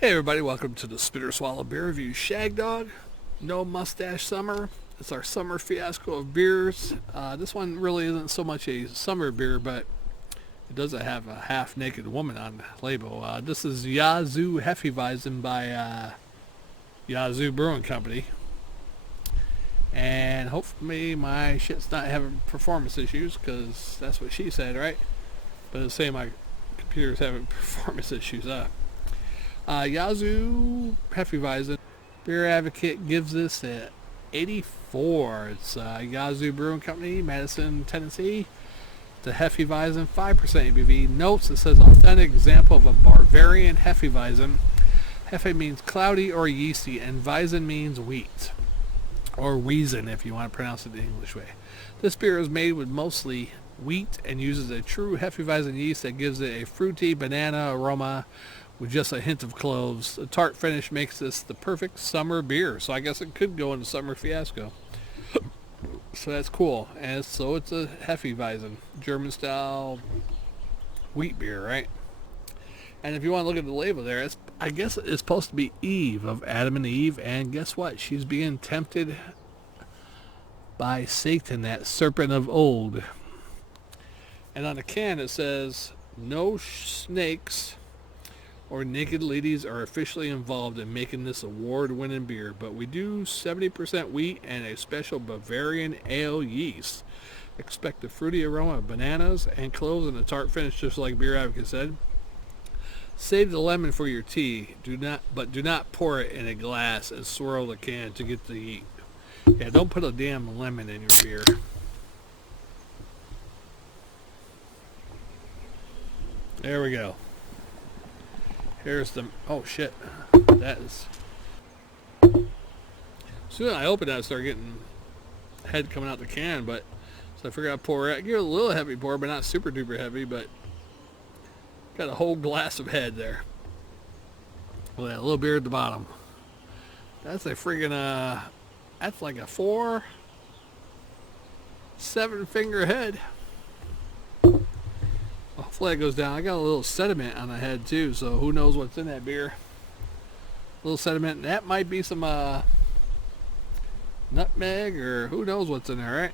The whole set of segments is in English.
Hey everybody, welcome to the Spitter Swallow Beer Review. Shag Dog, no mustache summer. It's our summer fiasco of beers. This one really isn't so much a summer beer, but it doesn't have a half-naked woman on the label. This is Yazoo Hefeweizen by Yazoo Brewing Company. And hopefully my shit's not having performance issues, because that's what she said, right? But it's saying my computer's having performance issues. Yazoo Hefeweizen. Beer Advocate gives this at 84. It's Yazoo Brewing Company, Madison, Tennessee. It's a Hefeweizen, 5% ABV. Notes, it says authentic example of a Bavarian Hefeweizen. Hefe means cloudy or yeasty, and Weizen means wheat. Or Weizen if you want to pronounce it the English way. This beer is made with mostly wheat and uses a true Hefeweizen yeast that gives it a fruity banana aroma with just a hint of cloves. The tart finish makes this the perfect summer beer. So I guess it could go into Summer Fiasco. So that's cool. And so it's a Hefeweizen, German style wheat beer, right? And if you want to look at the label there, I guess it's supposed to be Eve, of Adam and Eve. And guess what? She's being tempted by Satan, that serpent of old. And on the can it says, no snakes or naked ladies are officially involved in making this award-winning beer, but we do 70% wheat and a special Bavarian ale yeast. Expect the fruity aroma of bananas and cloves and a tart finish, just like Beer Advocate said. Save the lemon for your tea. Do not pour it in a glass and swirl the can to get the heat. Yeah, don't put a damn lemon in your beer. There we go. Here's the... Oh, shit. That is... Soon as I open that, I start getting head coming out the can, but... So I figured I'd pour it. Give it a little heavy pour, but not super duper heavy, but... Got a whole glass of head there. With that little beer at the bottom. That's a friggin', that's like a 7-finger head. Hopefully that goes down. I got a little sediment on the head too, so who knows what's in that beer. A little sediment. That might be some nutmeg, or who knows what's in there, right?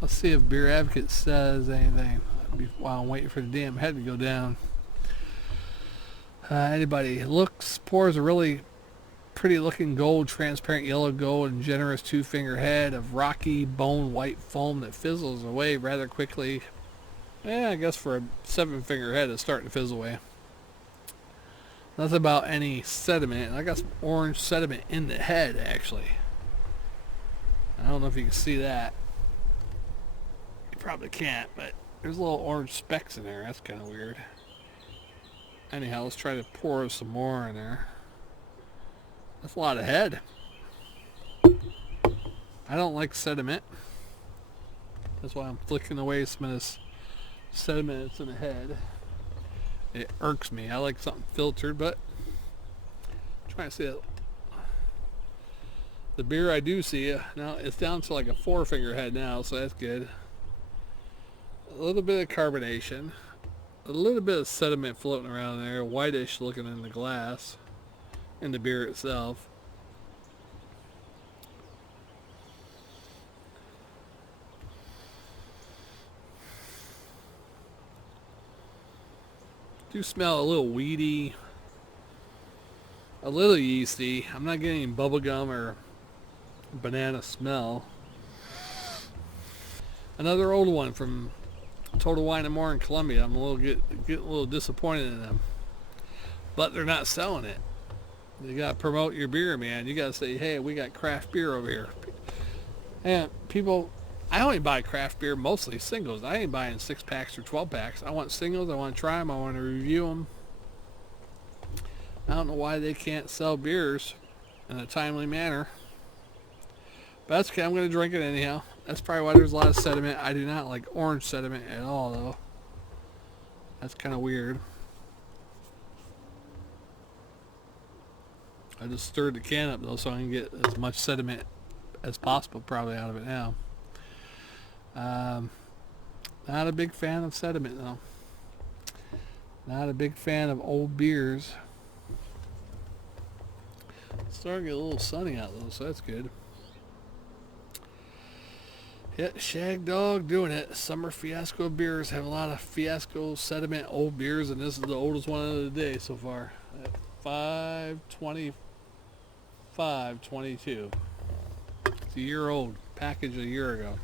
Let's see if Beer Advocate says anything while I'm waiting for the damn head to go down. Anybody looks, pours a really pretty looking gold, transparent yellow gold, and generous 2-finger head of rocky bone white foam that fizzles away rather quickly. Yeah, I guess for a 7-finger head it's starting to fizzle away. Nothing about any sediment. I got some orange sediment in the head, actually. I don't know if you can see that. You probably can't, but there's little orange specks in there. That's kind of weird. Anyhow, let's try to pour some more in there. That's a lot of head. I don't like sediment. That's why I'm flicking away some of this sediment that's in the head. It irks me. I like something filtered, but I'm trying to see it. The beer I do see, now it's down to like a 4-finger head now, so that's good. A little bit of carbonation. A little bit of sediment floating around there, whitish looking in the glass. In the beer itself. Do smell a little weedy, a little yeasty. I'm not getting bubblegum or banana smell. Another old one from Total Wine & More in Columbia. I'm getting a little disappointed in them, but they're not selling it. You gotta promote your beer, man. You gotta say, hey, we got craft beer over here. And people, I only buy craft beer mostly singles. I ain't buying 6-packs or 12-packs. I want singles. I want to try them. I want to review them. I don't know why they can't sell beers in a timely manner. But that's okay. I'm going to drink it anyhow. That's probably why there's a lot of sediment. I do not like orange sediment at all, though. That's kind of weird. I just stirred the can up though, so I can get as much sediment as possible probably out of it now. Not a big fan of sediment though. Not a big fan of old beers. It's starting to get a little sunny out though, so that's good. Yeah, Shag Dog doing it. Summer Fiasco beers have a lot of Fiasco sediment old beers, and this is the oldest one of the day so far. At 5/25/22. It's a year old. Packaged a year ago.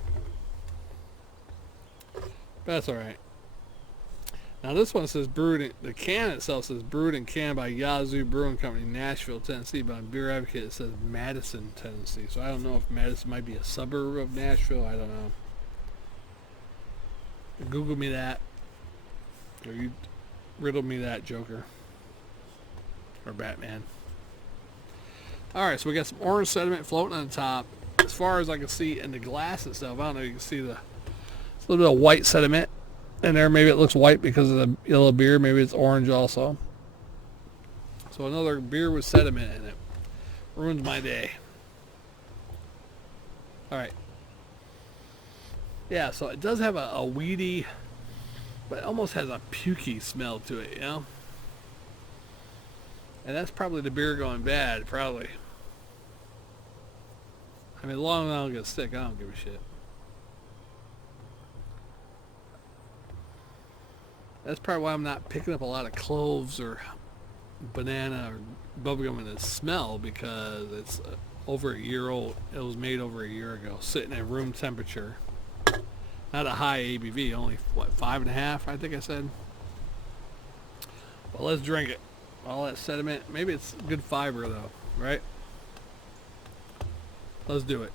But that's alright. Now this one says brewed, the can itself says brewed and canned by Yazoo Brewing Company, Nashville, Tennessee. But on Beer Advocate it says Madison, Tennessee. So I don't know if Madison might be a suburb of Nashville. I don't know. Google me that. Or you riddle me that, Joker. Or Batman. Alright, so we got some orange sediment floating on the top. As far as I can see in the glass itself, I don't know if you can see it's a little bit of white sediment in there. Maybe it looks white because of the yellow beer. Maybe it's orange also. So another beer with sediment in it. Ruins my day. Alright. Yeah, so it does have a weedy, but it almost has a pukey smell to it, you know? And that's probably the beer going bad, probably. I mean, as long as I don't get sick, I don't give a shit. That's probably why I'm not picking up a lot of cloves or banana or bubblegum in the smell, because it's over a year old. It was made over a year ago, sitting at room temperature. Not a high ABV, only, what, 5.5, I think I said. But let's drink it. All that sediment. Maybe it's good fiber, though, right? Let's do it.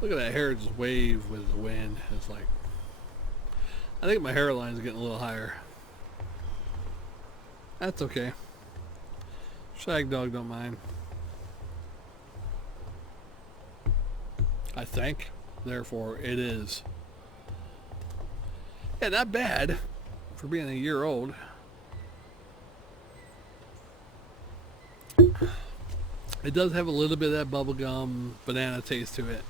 Look at that hair just wave with the wind. It's like, I think my hairline's getting a little higher. That's okay. Shag Dog don't mind. I think. Therefore, it is. Yeah, not bad for being a year old. It does have a little bit of that bubblegum banana taste to it.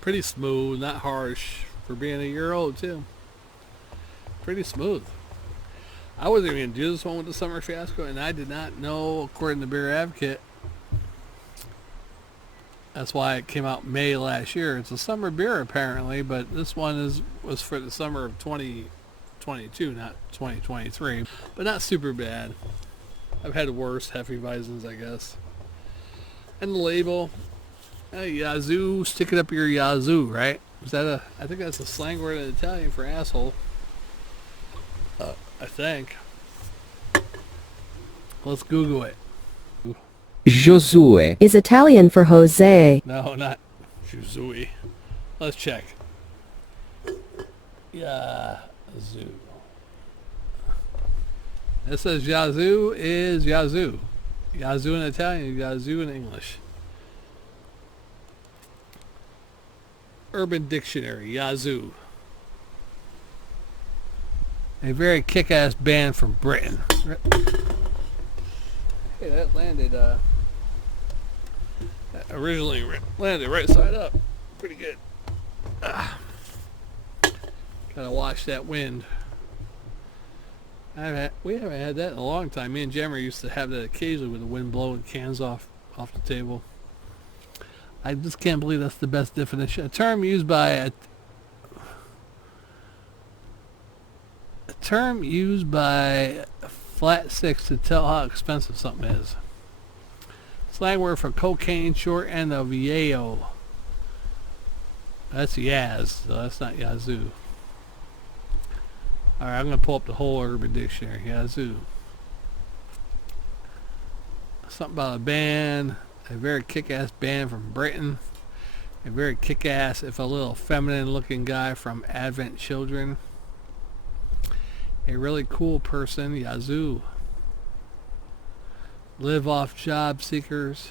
Pretty smooth, not harsh for being a year old too. Pretty smooth. I wasn't even going to do this one with the Summer Fiasco, and I did not know, according to Beer Advocate. That's why it came out May last year. It's a summer beer apparently, but this one was for the summer of 2022, not 2023. But not super bad. I've had worse Hefeweizens, I guess. And the label, Yazoo, stick it up your Yazoo, right? Is that I think that's a slang word in Italian for asshole. I think. Let's Google it. Josué is Italian for Jose. No, not Josué. Let's check. Yazoo. It says Yazoo is Yazoo. Yazoo in Italian, Yazoo in English. Urban Dictionary, Yazoo. A very kick-ass band from Britain. Hey, that landed, originally landed right side up. Pretty good. Gotta watch that wind. We haven't had that in a long time. Me and Jammer used to have that occasionally with the wind blowing cans off the table. I just can't believe that's the best definition. A term used by flat six to tell how expensive something is. Slang word for cocaine, short end of yayo. That's Yaz, so that's not Yazoo. Alright, I'm going to pull up the whole Urban Dictionary. Yazoo. Something about a band. A very kick-ass band from Britain. A very kick-ass, if a little feminine-looking guy from Advent Children. A really cool person, Yazoo. Live off job seekers.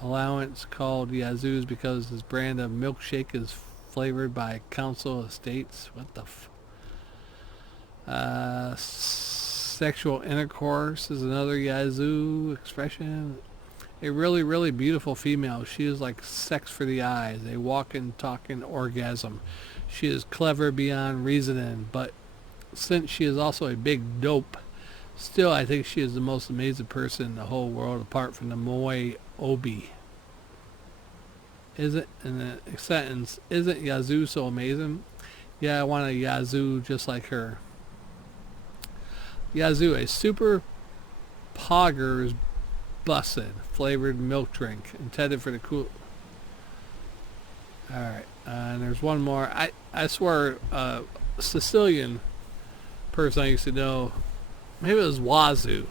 Allowance called Yazoo's because his brand of milkshake is flavored by Council Estates. What the sexual intercourse is another Yazoo expression. A really, really beautiful female. She is like sex for the eyes, a walking, talking orgasm. She is clever beyond reasoning, but since she is also a big dope, still I think she is the most amazing person in the whole world apart from the Moe Obi. Isn't, in a sentence, isn't Yazoo so amazing? Yeah, I want a Yazoo just like her. Yazoo, a super poggers bussin' flavored milk drink intended for the cool. Alright, and there's one more. I swear, Sicilian person I used to know, maybe it was Wazoo.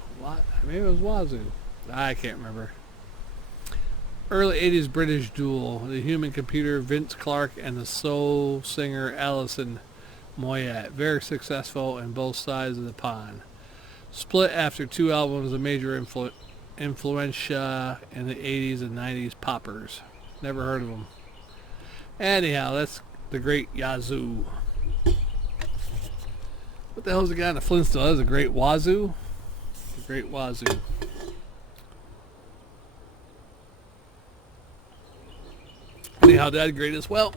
Maybe it was Wazoo. I can't remember. Early 80s British duel, the human computer Vince Clarke and the soul singer Alison Moyet. Very successful in both sides of the pond. Split after 2 albums of major influentia in the 80s and 90s poppers. Never heard of them. Anyhow, that's the great Yazoo. What the hell's the guy in the Flintstones? That was a great Wazoo? The great Wazoo. Anyhow, Dad, greatest. Well,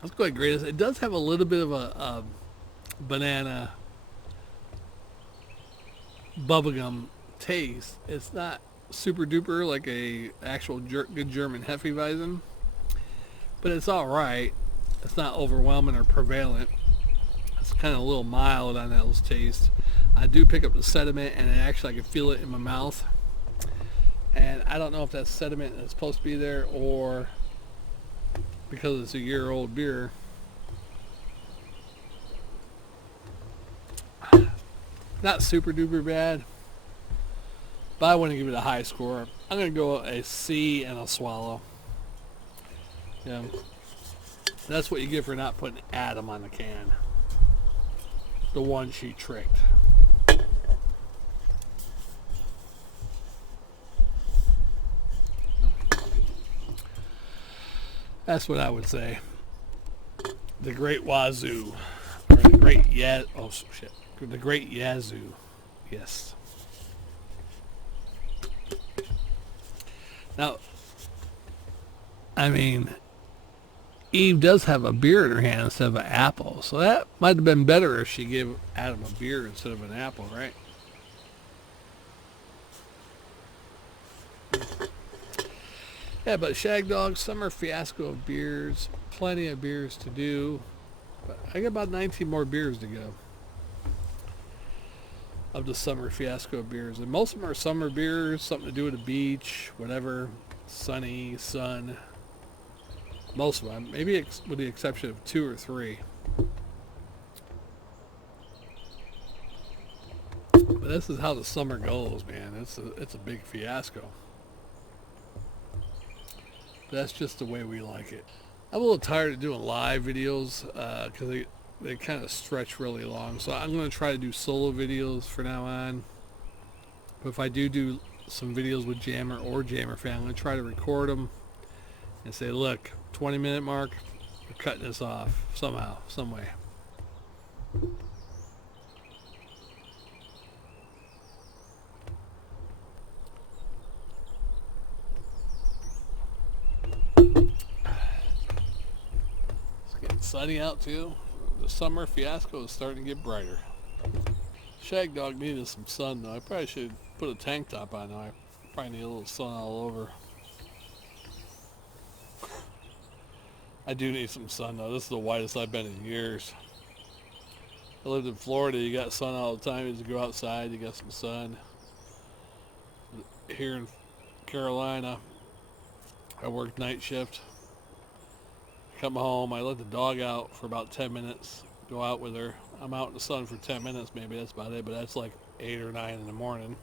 let's go ahead, greatest. It does have a little bit of a banana bubblegum taste. It's not super duper like a actual good German Hefeweizen, but it's all right. It's not overwhelming or prevalent. It's kind of a little mild on that taste. I do pick up the sediment, and actually I can feel it in my mouth. And I don't know if that sediment is supposed to be there or because it's a year-old beer. Not super duper bad, but I want to give it a high score. I'm going to go a C and a swallow. Yeah, that's what you get for not putting Adam on the can. The one she tricked. That's what I would say. The Great Wazoo. Or the Great oh shit. The Great Yazoo. Yes. Now, I mean, Eve does have a beer in her hand instead of an apple. So that might have been better if she gave Adam a beer instead of an apple, right? Yeah, but Shag Dog, Summer Fiasco of beers. Plenty of beers to do. But I got about 19 more beers to go. Of the Summer Fiasco of beers. And most of them are summer beers. Something to do with the beach. Whatever. Sunny, sun. Most of them. Maybe with the exception of 2 or 3. But this is how the summer goes, man. It's a big fiasco. That's just the way we like it. I'm a little tired of doing live videos because they kind of stretch really long. So I'm going to try to do solo videos from now on. But if I do some videos with Jammer or Jammer fan, I'm going to try to record them and say, look, 20-minute mark, we're cutting this off somehow, some way. Sunny out too. The Summer Fiasco is starting to get brighter. Shag Dog needed some sun though. I probably should put a tank top on now. I probably need a little sun all over. I do need some sun though. This is the whitest I've been in years. I lived in Florida. You got sun all the time. You just go outside. You got some sun. Here in Carolina, I worked night shift. Come home, I let the dog out for about 10 minutes, go out with her. I'm out in the sun for 10 minutes, maybe that's about it, but that's like 8 or 9 in the morning.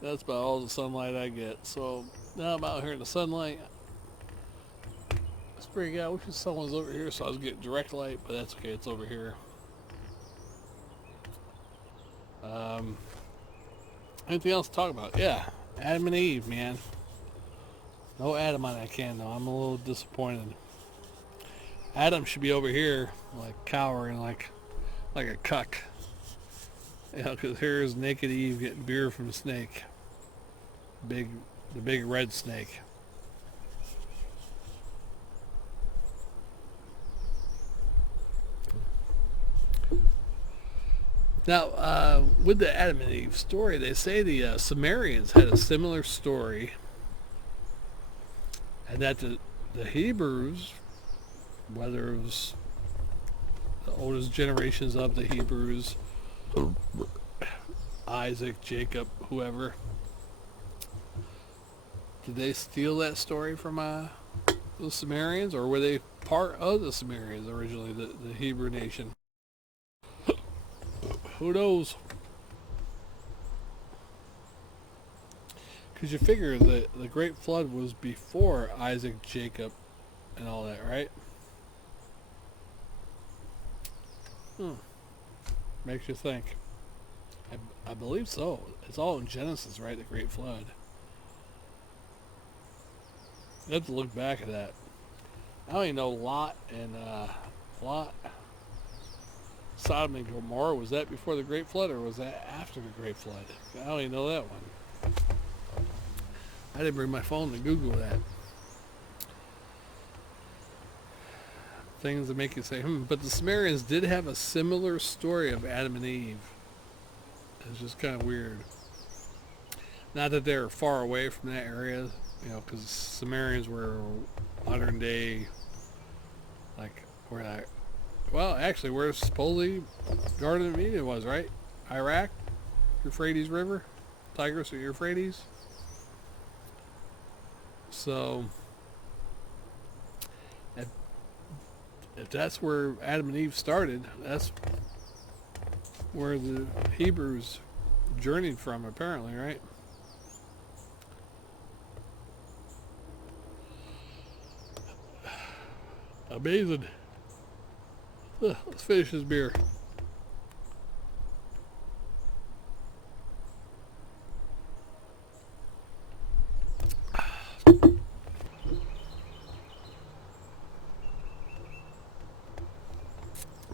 That's about all the sunlight I get. So now I'm out here in the sunlight. It's pretty good. I wish the sun was over here so I was getting direct light, but that's okay, it's over here. Anything else to talk about? Yeah, Adam and Eve, man. No Adam on that can though. I'm a little disappointed. Adam should be over here, like cowering, like a cuck. Yeah, because here's Naked Eve getting beer from the snake. The big red snake. Now, with the Adam and Eve story, they say the Sumerians had a similar story, and that the Hebrews, whether it was the oldest generations of the Hebrews, Isaac, Jacob, whoever, did they steal that story from the Sumerians, or were they part of the Sumerians originally, the Hebrew nation? Who knows? Because you figure the Great Flood was before Isaac, Jacob, and all that, right? Makes you think. I believe so. It's all in Genesis, right? The Great Flood. You have to look back at that. I don't even know Lot and Sodom and Gomorrah, was that before the Great Flood or was that after the Great Flood? I don't even know that one. I didn't bring my phone to Google that. Things that make you say, But the Sumerians did have a similar story of Adam and Eve. It's just kind of weird. Not that they're far away from that area, because Sumerians were modern day, like, actually, where supposedly Garden of Eden was, right? Iraq, Euphrates River, Tigris or Euphrates. So, if that's where Adam and Eve started, that's where the Hebrews journeyed from, apparently, right? Amazing. Let's finish this beer.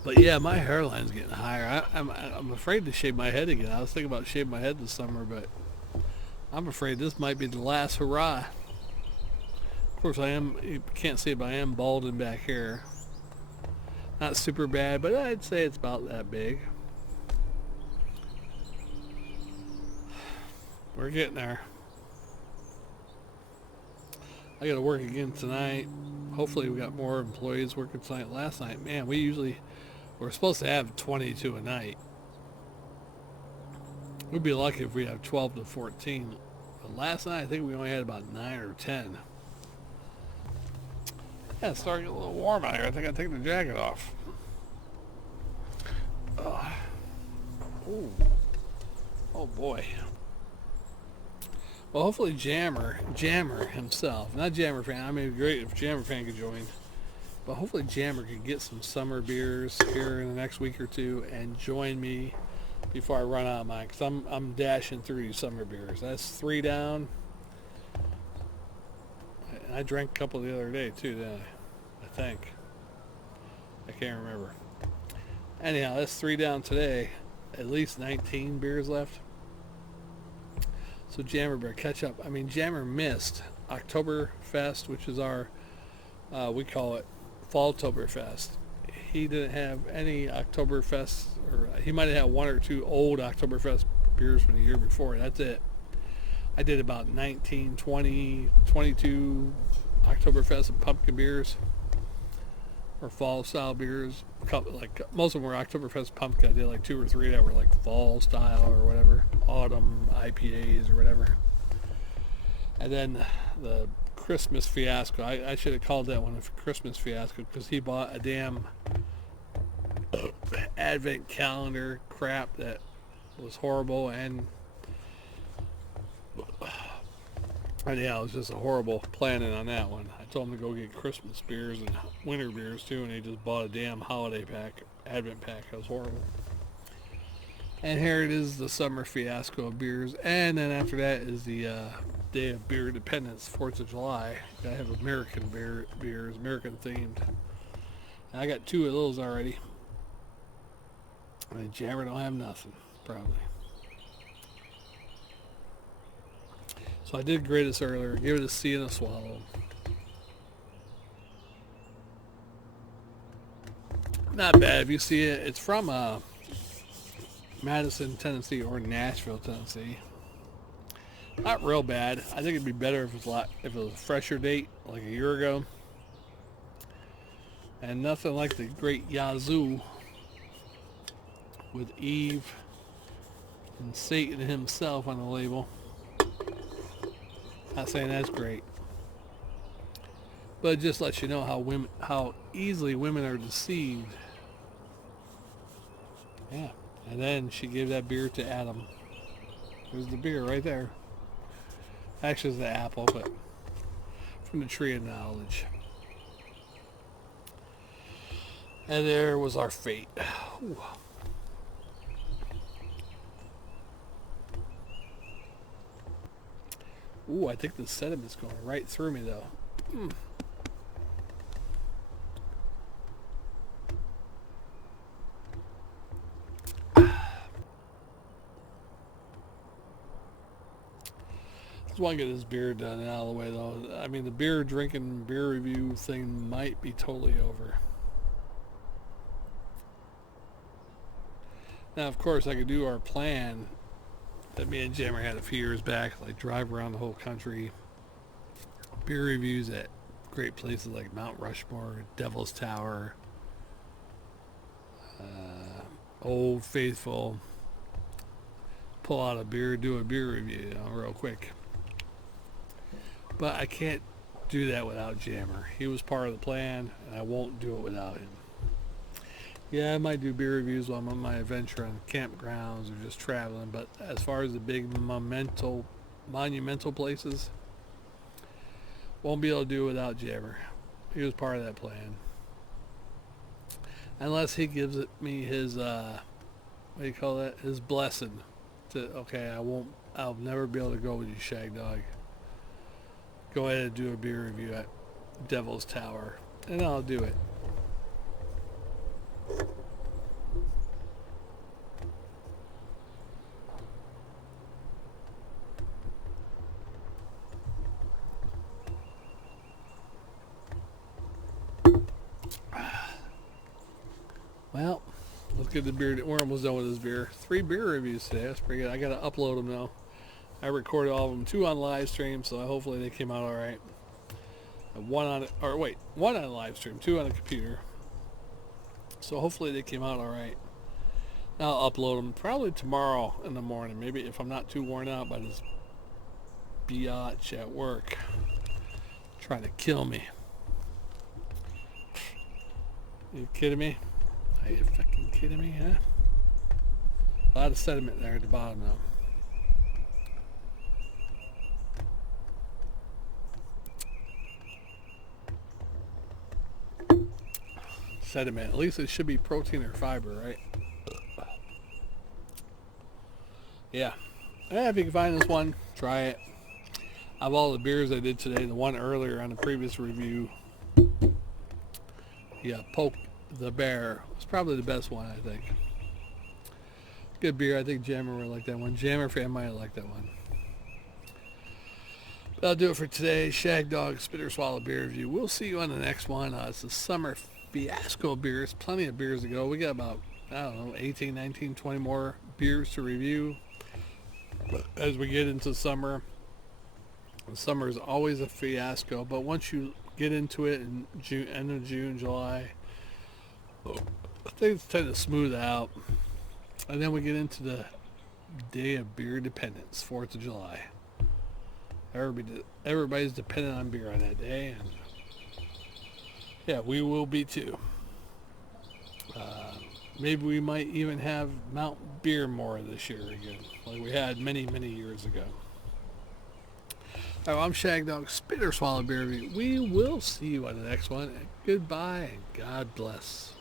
But yeah, my hairline's getting higher. I'm afraid to shave my head again. I was thinking about shaving my head this summer, but I'm afraid this might be the last hurrah. Of course, you can't see it, but I am balding back here. Not super bad, but I'd say it's about that big. We're getting there. I got to work again tonight. Hopefully we got more employees working tonight. Last night, man, we're supposed to have 22 a night. We'd be lucky if we have 12 to 14. But last night, I think we only had about 9 or 10. Yeah, it's starting to get a little warm out here. I think I'll take the jacket off. Oh boy. Well, hopefully Jammer himself, not Jammer Fan. I mean, it'd be great if Jammer Fan could join. But hopefully Jammer could get some summer beers here in the next week or two and join me before I run out of mine. Because I'm dashing through these summer beers. That's 3 down. And I drank a couple the other day too, didn't I? I think. I can't remember. Anyhow, that's 3 down today. At least 19 beers left. So Jammer better catch up. I mean, Jammer missed Oktoberfest, which is our, we call it Falltoberfest. He didn't have any Oktoberfest, or he might have had 1 or 2 old Oktoberfest beers from the year before. That's it. I did about 19, 20, 22 Oktoberfest and pumpkin beers, or fall style beers. Like most of them were Oktoberfest pumpkin. I did like 2 or 3 that were like fall style or whatever, autumn IPAs or whatever. And then the Christmas Fiasco. I should have called that one a Christmas Fiasco because he bought a damn advent calendar crap that was horrible, and yeah, it was just a horrible planning on that one. I told him to go get Christmas beers and winter beers too, and he just bought a damn holiday pack, advent pack. It was horrible. And here it is, the Summer Fiasco of beers. And then after that is the Day of Beer Independence, 4th of July. I have American beers, American themed. And I got 2 of those already. And Jammer don't have nothing. probably. So I did grade this earlier. Give it a C and a swallow. Not bad. If you see it, it's from Madison, Tennessee, or Nashville, Tennessee. Not real bad. I think it'd be better if it was a fresher date, like a year ago. And nothing like the great Yazoo with Eve and Satan himself on the label. Not saying that's great, but it just lets you know how easily women are deceived. Yeah, and then she gave that beer to Adam. There's the beer right there. Actually, it's the apple, but from the tree of knowledge. And there was our fate. Ooh. Ooh, I think the sediment's going right through me, though. Just want to get this beer done and out of the way, though. I mean, the beer drinking, beer review thing might be totally over. Now, of course, I could do our plan that me and Jammer had a few years back, like drive around the whole country, beer reviews at great places like Mount Rushmore, Devil's Tower, Old Faithful, pull out a beer, do a beer review, real quick. But I can't do that without Jammer. He was part of the plan, and I won't do it without him. Yeah, I might do beer reviews while I'm on my adventure on campgrounds or just traveling, but as far as the big monumental places, won't be able to do it without Jammer. He was part of that plan. Unless he gives me his, his blessing to, okay, I'll never be able to go with you, Shag Dog. Go ahead and do a beer review at Devil's Tower, and I'll do it. Well, let's get the beer. We're almost done with this beer. 3 beer reviews today. That's pretty good. I gotta upload them now. I recorded all of them. 2 on live stream, so hopefully they came out all right. One on live stream, 2 on the computer. So hopefully they came out all right. Now I'll upload them probably tomorrow in the morning. Maybe if I'm not too worn out by this biatch at work trying to kill me. You kidding me? Are you fucking kidding me, huh? A lot of sediment there at the bottom now. Sediment. At least it should be protein or fiber, right? Yeah. If you can find this one, try it. Of all the beers I did today, the one earlier on the previous review, Poke the Bear was probably the best one, I think. Good beer. I think Jammer would like that one. Jammer fan might like that one. But that'll do it for today. Shag Dog Spitter Swallow Beer Review. We'll see you on the next one. It's the Summer Fiasco beers. Plenty of beers to go. We got about, 18, 19, 20 more beers to review as we get into summer. Summer is always a fiasco, but once you get into it in June, end of June, July, things tend to smooth out. And then we get into the Day of Beer Dependence, 4th of July. Everybody's dependent on beer on that day, and yeah, we will be too. Maybe we might even have Mount Beer more this year again, like we had many, many years ago. All right, I'm Shag Dog Spitter Swallow Beer Review. We will see you on the next one. Goodbye and God bless.